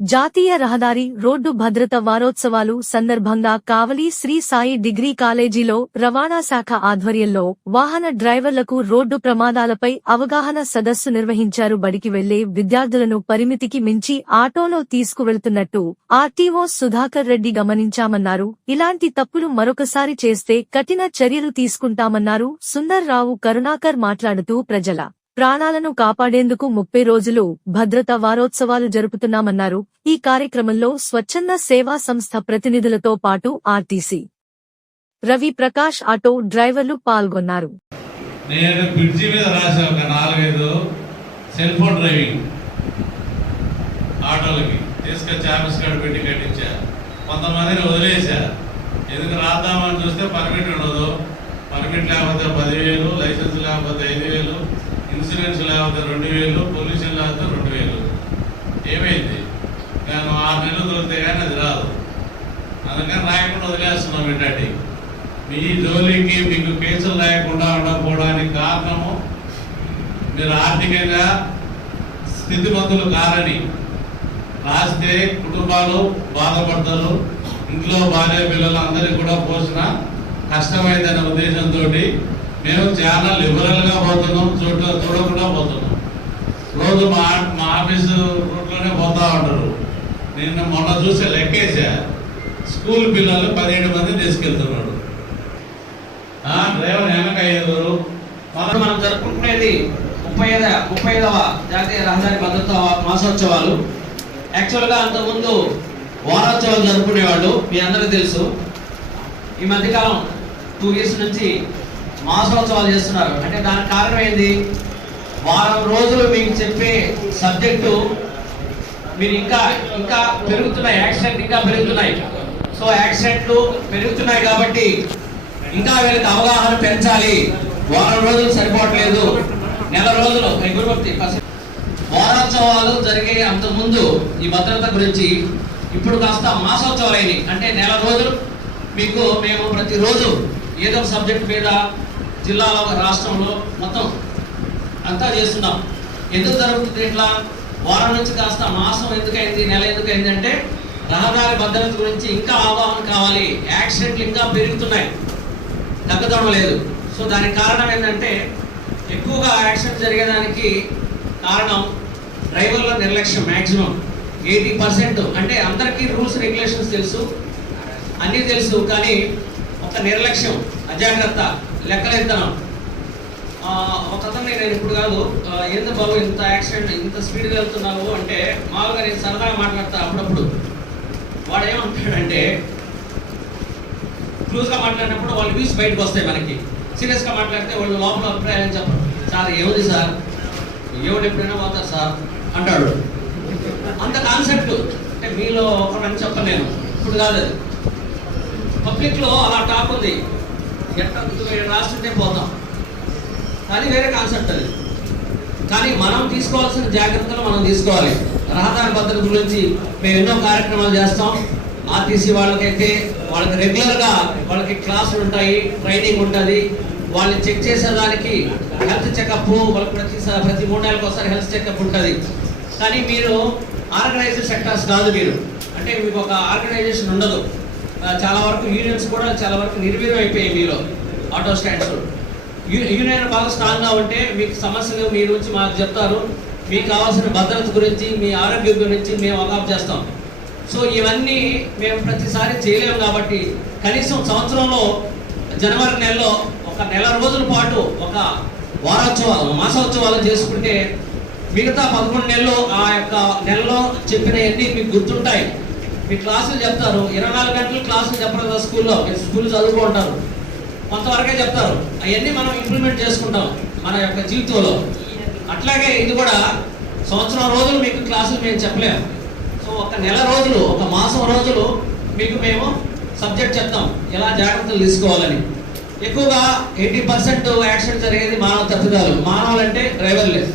జాతీయ రహదారి రోడ్డు భద్రత వారోత్సవాలు సందర్భంగా కావలి శ్రీ సాయి డిగ్రీ కాలేజీలో రవాణా శాఖ ఆధ్వర్యంలో వాహన డ్రైవర్లకు రోడ్డు ప్రమాదాలపై అవగాహన సదస్సు నిర్వహించారు. బడికి వెళ్ళే విద్యార్థులను పరిమితికి మించి ఆటోలో తీసుకువెళ్తున్నట్టు ఆర్టీఓ సుధాకర్ రెడ్డి గమనించామన్నారు. ఇలాంటి తప్పులు మరొకసారి చేస్తే కఠిన చర్యలు తీసుకుంటామన్నారు సుందర్రావు కరుణాకర్ మాట్లాడుతూ ప్రజల ప్రాణాలను కాపాడేందుకు ముప్పై రోజులు భద్రతా వారోత్సవాలు జరుపుతున్నామన్నారు. ఈ కార్యక్రమంలో స్వచ్ఛంద సేవా సంస్థ ప్రతినిధులతో పాటు ఆర్టీసీ రవి ప్రకాష్ ఆటో డ్రైవర్లు పాల్గొన్నారు. నేను బ్రిడ్జి మీద రాసా ఒక నాలుగైదు సెల్ ఫోన్ డ్రైవింగ్ ఆటోలకి తీసుకొచ్చి ఆఫీస్ కాడ పెట్టి కట్టించా. కొంతమందిని వదిలేసా. ఎందుకు రాద్దామని చూస్తే పర్మిట్ ఉండదు. పర్మిట్ లేకపోతే పదివేలు లైసెన్స్ లేకపోతే ఐదు వేలు. ఇన్సూరెన్స్ లేకపోతే రెండు వేలు పొల్యూషన్ లేకపోతే రెండు వేలు. ఏమైంది? నేను ఆరు నెలలు దొరికితే కానీ అది రాదు. అందుకని రాయకుండా వదిలేస్తున్నాం ఏంటంటే మీ జోలికి మీకు కేసులు రాయకుండా ఉండకపోవడానికి కారణము మీరు ఆర్థికంగా స్థితిమంతులు కారని రాస్తే కుటుంబాలు బాధపడతారు ఇంట్లో భార్య పిల్లలు అందరికీ కూడా పోషణ కష్టమైందనే ఉద్దేశంతో మేము చాలా లిబరల్గా పోతున్నాం చూడ చూడకుండా పోతున్నాం రోజు మా మా ఆఫీసు రూట్లోనే పోతా ఉంటారు. నిన్న మొన్న చూసే లెక్కేసా స్కూల్ పిల్లలు పదిహేడు మంది తీసుకెళ్తున్నాడు ఆ, డ్రైవర్ వెనక ఐదుగురు మనం జరుపుకునేది ముప్పై ఐద ముప్పై ఐదవ జాతీయ రహదారి భద్రత మాసోత్సవాలు. యాక్చువల్గా అంతకుముందు వారోత్సవాలు జరుపుకునేవాళ్ళు మీ అందరికీ తెలుసు. ఈ మధ్యకాలం టూ ఇయర్స్ నుంచి మాసోత్సవాలు చేస్తున్నారు. అంటే దానికి కారణం ఏంది? వారం రోజులు మీకు చెప్పే సబ్జెక్టు మీరు ఇంకా ఇంకా పెరుగుతున్నాయి. యాక్సిడెంట్ ఇంకా పెరుగుతున్నాయి. సో యాక్సిడెంట్లు పెరుగుతున్నాయి కాబట్టి ఇంకా వీళ్ళకి అవగాహన పెంచాలి. వారం రోజులు సరిపోవట్లేదు. నెల రోజులు. ఈ గురుమూర్తి వారోత్సవాలు జరిగే అంతకుముందు ఈ భద్రత గురించి ఇప్పుడు కాస్త మాసోత్సవాలు అయినాయి. అంటే నెల రోజులు మీకు మేము ప్రతిరోజు ఏదో ఒక సబ్జెక్ట్ మీద జిల్లాలో రాష్ట్రంలో మొత్తం అంతా చేస్తున్నాం. ఎందుకు జరుగుతుంది ఇట్లా వారం నుంచి కాస్త మాసం ఎందుకైంది నెల ఎందుకైంది అంటే రహదారి భద్రత గురించి ఇంకా అవగాహన కావాలి. యాక్సిడెంట్లు ఇంకా పెరుగుతున్నాయి. తగ్గదడం లేదు. సో దానికి కారణం ఏంటంటే ఎక్కువగా యాక్సిడెంట్ జరిగేదానికి కారణం డ్రైవర్ల నిర్లక్ష్యం మ్యాక్సిమం ఎయిటీ పర్సెంట్ అంటే అందరికీ రూల్స్ రెగ్యులేషన్స్ తెలుసు. అన్నీ తెలుసు. కానీ ఒక నిర్లక్ష్యం అజాగ్రత్త లెక్కలెత్తనం. ఒక అతన్ని నేను ఇప్పుడు కాదు ఆ, ఏంది బాబు ఇంత యాక్సిడెంట్ ఇంత స్పీడ్గా వెళ్తున్నావు అంటే మామూలుగా నేను సరదాగా మాట్లాడతా అప్పుడప్పుడు. వాడు ఏమంటాడంటే క్లూజ్గా మాట్లాడినప్పుడు వాళ్ళ వ్యూస్ బయటకు వస్తాయి మనకి. సీరియస్గా మాట్లాడితే వాళ్ళు లోపల అభిప్రాయం చెప్పరు. సార్ ఏముంది సార్? ఏమిటి ఎప్పుడైనా పోతారు సార్? అంటాడు. అంత కాన్సెప్ట్. అంటే మీలో ఒకరని చెప్పలేను. ఇప్పుడు కాదు పబ్లిక్లో అలా టాక్ ఉంది. ఎట్ట రాస్తుంటే పోతాం. అది వేరే కాన్సెప్ట్ అది. కానీ మనం తీసుకోవాల్సిన జాగ్రత్తలు మనం తీసుకోవాలి. రహదారి భద్రత గురించి మేము ఎన్నో కార్యక్రమాలు చేస్తాం. ఆర్టీసీ వాళ్ళకైతే వాళ్ళకి రెగ్యులర్గా వాళ్ళకి క్లాసులు ఉంటాయి ట్రైనింగ్ ఉంటుంది. వాళ్ళని చెక్ చేసేదానికి హెల్త్ చెకప్ వాళ్ళకి ప్రతి ప్రతి మూడు నెలలకు ఒకసారి హెల్త్ చెకప్ ఉంటుంది. కానీ మీరు ఆర్గనైజ్డ్ సెక్టర్స్ కాదు మీరు. అంటే మీకు ఒక ఆర్గనైజేషన్ ఉండదు. చాలా వరకు యూనియన్స్ కూడా చాలా వరకు నిర్వీర్యం అయిపోయాయి మీలో. ఆటో స్టాండ్స్ యూనియన్ బాగా స్ట్రాంగ్గా ఉంటే మీకు సమస్యలు మీ గురించి మాకు చెప్తారు. మీకు కావాల్సిన భద్రత గురించి మీ ఆరోగ్యం గురించి మేము వకాప్ చేస్తాం. సో ఇవన్నీ మేము ప్రతిసారి చేయలేము కాబట్టి కనీసం సంవత్సరంలో జనవరి నెలలో ఒక నెల రోజుల పాటు ఒక వారోత్సవాలు మాసోత్సవాలు చేసుకుంటే మిగతా పదకొండు నెలలు ఆ యొక్క నెలలో చెప్పినవన్నీ మీకు గుర్తుంటాయి. మీ క్లాసులు చెప్తారు. ఇరవై నాలుగు గంటలు క్లాసులు చెప్పరు కదా స్కూల్లో. మీరు స్కూల్ చదువుకుంటారు. కొంతవరకే చెప్తారు. అవన్నీ మనం ఇంప్లిమెంట్ చేసుకుంటాం మన యొక్క జీవితంలో. అట్లాగే ఇది కూడా సంవత్సరం రోజులు మీకు క్లాసులు మేము చెప్పలేము. సో ఒక నెల రోజులు ఒక మాసం రోజులు మీకు మేము సబ్జెక్ట్ చెప్తాం. ఎలా జాగ్రత్తలు తీసుకోవాలని. ఎక్కువగా ఎయిటీ పర్సెంట్ యాక్సిడెంట్ జరిగేది మానవ తప్పిదాలు. మానవులు అంటే డ్రైవర్లే.